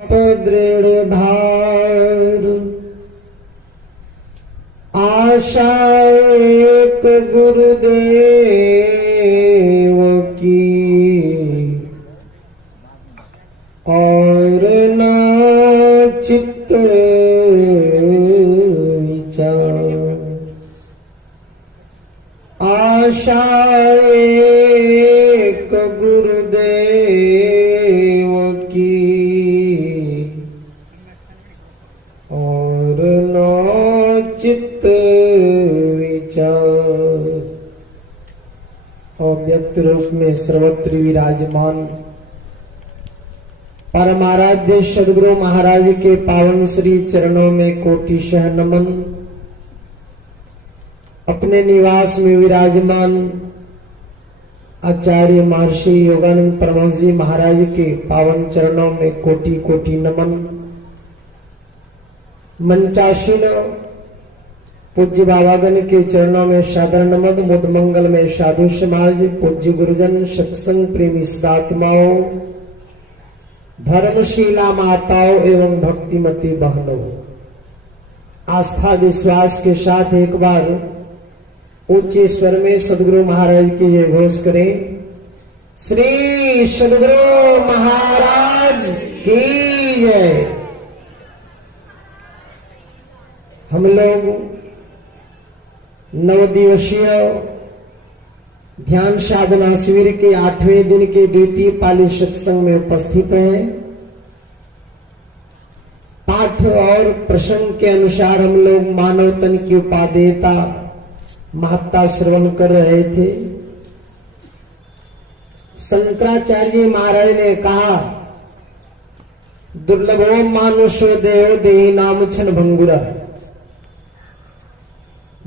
दृढ़ धार आशा एक गुरुदेव की और ना चित्त विचार। आशा एक गुरुदेव की और ना चित्त विचार। अव्यक्त रूप में सर्वत्र विराजमान परमाराध्य सद्गुरु महाराज के पावन श्री चरणों में कोटिशः नमन। अपने निवास में विराजमान आचार्य महर्षि योगानंद परमहंस जी महाराज के पावन चरणों में कोटि कोटि नमन। मंचासीन पूज्य बाबागण के चरणों में सादर नमन। मुद मंगल में साधु समाज, पूज्य गुरुजन, सत्संग प्रेमी सदात्माओं, धर्मशीला माताओं एवं भक्तिमती बहनों, आस्था विश्वास के साथ एक बार ऊंचे स्वर में सद्गुरु महाराज की जय घोष करें। श्री सद्गुरु महाराज की जय। हम लोग 9 दिवसीय ध्यान साधना शिविर के 8वें दिन के द्वितीय पाली सत्संग में उपस्थित हैं। पाठ और प्रसंग के अनुसार हम लोग मानव तन की उपादेयता महत्ता श्रवण कर रहे थे। शंकराचार्य महाराज ने कहा, दुर्लभो मानुषो देहो देहि नाम छन भंगुरा।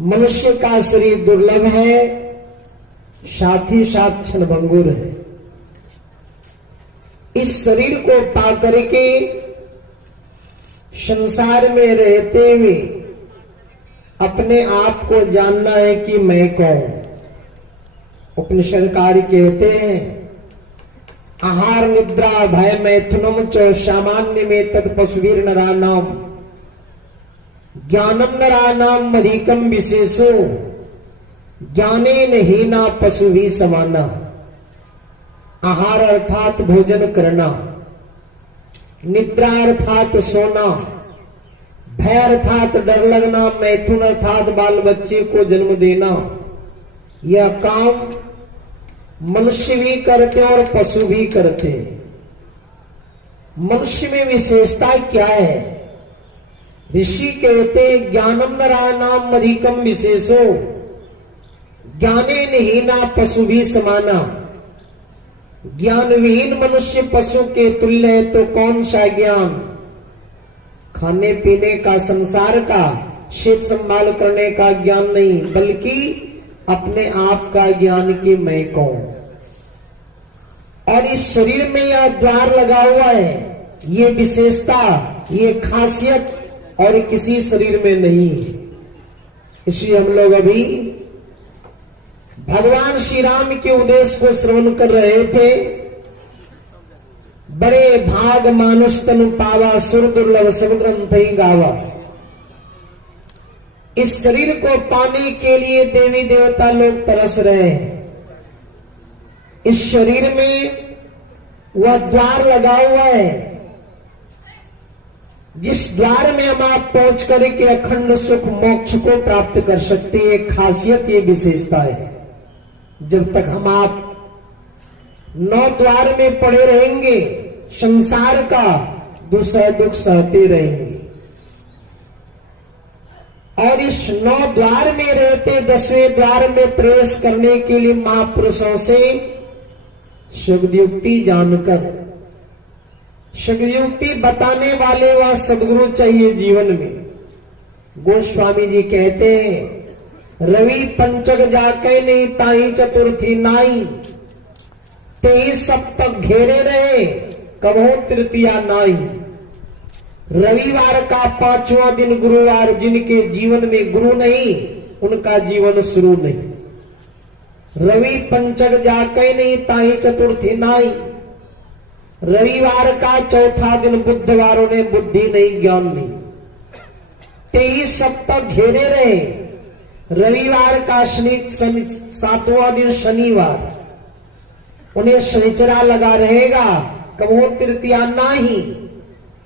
मनुष्य का शरीर दुर्लभ है, साथ ही साथ क्षण भंगुर है। इस शरीर को पा करके संसार में रहते हुए अपने आप को जानना है कि मैं कौन। उपनिषदकार कहते हैं, आहार निद्रा भय मैथुनम च सामान्य में तत्पशुवीर नरानाम ज्ञानम नरानाम अधिकम विशेषो ज्ञाने नहीं ना पशु भी समाना। आहार अर्थात भोजन करना, निद्रा अर्थात सोना, भय अर्थात डर लगना, मैथुन अर्थात बाल बच्चे को जन्म देना। यह काम मनुष्य भी करते और पशु भी करते। मनुष्य में विशेषता क्या है? ऋषि कहते, ज्ञानम नरानाम अधिकम विशेषो ज्ञाने नहीं ना पशु भी समाना। ज्ञान विहीन मनुष्य पशु के तुल्य है तो कौन सा ज्ञान? खाने पीने का, संसार का, शीत संभाल करने का ज्ञान नहीं, बल्कि अपने आप का ज्ञान कि मैं कौन। और इस शरीर में यह द्वार लगा हुआ है, ये विशेषता, ये खासियत और किसी शरीर में नहीं है। इसलिए हम लोग अभी भगवान श्री राम के उपदेश को श्रवण कर रहे थे। बड़े भाग मानुष तनु पावा, सुर दुर्लभ सब ग्रंथ ही गावा। इस शरीर को पाने के लिए देवी देवता लोग तरस रहे हैं। इस शरीर में वह द्वार लगा हुआ है जिस द्वार में हम आप पहुंच करके अखंड सुख मोक्ष को प्राप्त कर सकते हैं। खासियत, ये विशेषता है। जब तक हम आप 9 द्वार में पड़े रहेंगे, संसार का दूसरा दुख सहते रहेंगे। और इस 9 द्वार में रहते 10वें द्वार में प्रवेश करने के लिए महापुरुषों से शब्दयुक्ति जानकर, शब्दयुक्ति बताने वाले वह सद्गुरु चाहिए जीवन में। गोस्वामी जी कहते हैं, रवि पंचक जाके नहीं ताई चतुर्थी नाई, तेई सप्तक घेरे रहे कबो तृतीया नाई। रविवार का 5वां दिन गुरुवार, जिनके जीवन में गुरु नहीं उनका जीवन शुरू नहीं। रवि पंचक जाके नहीं ताई चतुर्थी नाई, रविवार का चौथा दिन बुधवारों ने बुद्धि नहीं ज्ञान नहीं, 23 सप्ताह घेरे रहे। रविवार का शनि 7वां दिन शनिवार, उन्हें शनिचरा लगा रहेगा, कबो तृतीया नाही।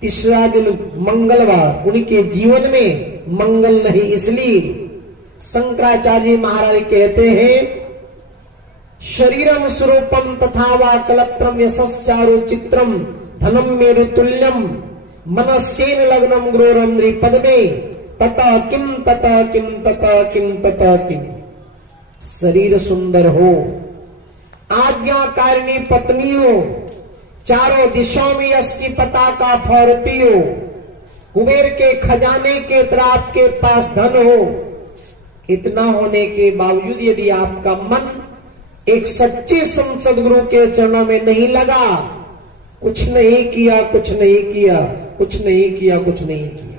तीसरा दिन मंगलवार, उनके जीवन में मंगल नहीं। इसलिए शंकराचार्य महाराज कहते हैं, शरीरम स्वरूपम तथा वा कलत्रम यशस्चारु चित्रम धनम मेरु तुल्यम मनस्येन लग्नम गुरोरम नृपद में तथा किम तथा किम तथा किम तथा किम। शरीर सुंदर हो, आज्ञाकारिणी पत्नी हो, चारों दिशाओं में यश की पताका फहरती हो, कुबेर के खजाने के तरह आपके पास धन हो, इतना होने के बावजूद यदि आपका मन एक सच्चे संसद गुरु के चरणों में नहीं लगा, कुछ नहीं किया, कुछ नहीं किया, कुछ नहीं किया, कुछ नहीं किया,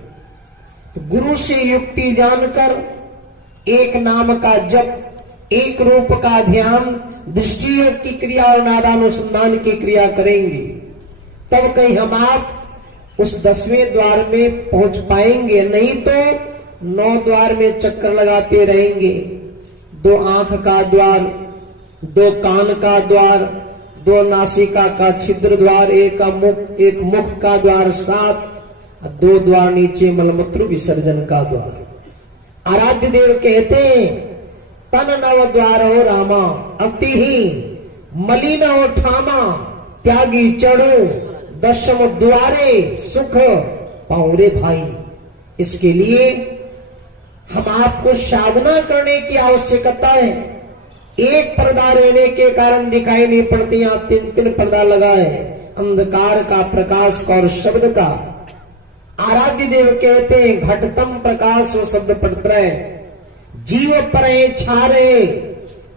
तो गुरु से युक्ति जानकर एक नाम का जप, एक रूप का ध्यान, दृष्टि योग की क्रिया और नादानुसंधान की क्रिया करेंगे, तब कहीं हम आप उस 10वें द्वार में पहुंच पाएंगे। नहीं तो 9 द्वार में चक्कर लगाते रहेंगे। 2 आंख का द्वार, 2 कान का द्वार, 2 नासिका का छिद्र द्वार, एक मुख का द्वार, 7, 2 द्वार नीचे मलमूत्र विसर्जन का द्वार। आराध्य देव कहते हैं, तन नव द्वार हो रामा, अति ही मलिन हो ठामा, त्यागी चढ़ो 10वें द्वारे सुख पाऊरे भाई। इसके लिए हम आपको साधना करने की आवश्यकता है। एक पर्दा रहने के कारण दिखाई नहीं पड़ती, यहां 3 पर्दा लगा है, अंधकार का, प्रकाश का और शब्द का। आराध्य देव कहते हैं, घटतम प्रकाश व शब्द पड़त्रय जीव परे छारे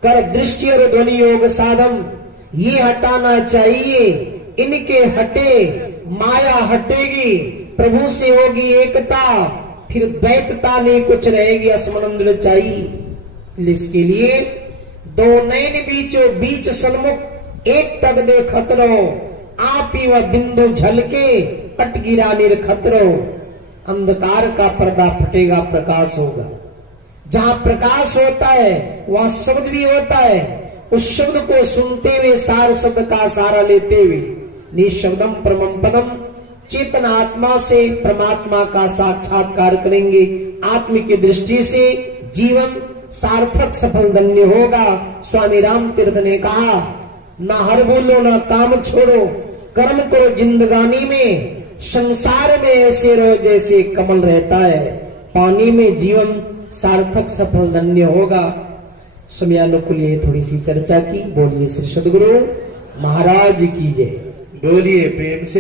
कर दृष्टि और ध्वनि योग साधन। ये हटाना चाहिए, इनके हटे माया हटेगी, प्रभु से होगी एकता, फिर द्वैतता नहीं कुछ रहेगी, असमानंद चाहिए। इसके लिए 2 नयन बीचो बीच सन्मुख, एक तक देखत रहो, आप ही वह बिंदु झलके पट गिरा निर्खत रहो। अंधकार का पर्दा फटेगा, प्रकाश होगा। जहां प्रकाश होता है वहां शब्द भी होता है। उस शब्द को सुनते हुए, सार शब्द का सहारा लेते हुए, निशब्दम परमं पदम, चेतन आत्मा से परमात्मा का साक्षात्कार करेंगे। आत्म की दृष्टि से जीवन सार्थक सफल धन्य होगा। स्वामी राम तीर्थ ने कहा, ना हर बोलो ना काम छोड़ो, कर्म करो जिंदगानी में, संसार में ऐसे रहो जैसे कमल रहता है पानी में, जीवन सार्थक सफल धन्य होगा। समयानुकूल ये थोड़ी सी चर्चा की। बोलिए श्री सद्गुरु महाराज की जय। बोलिए प्रेम से।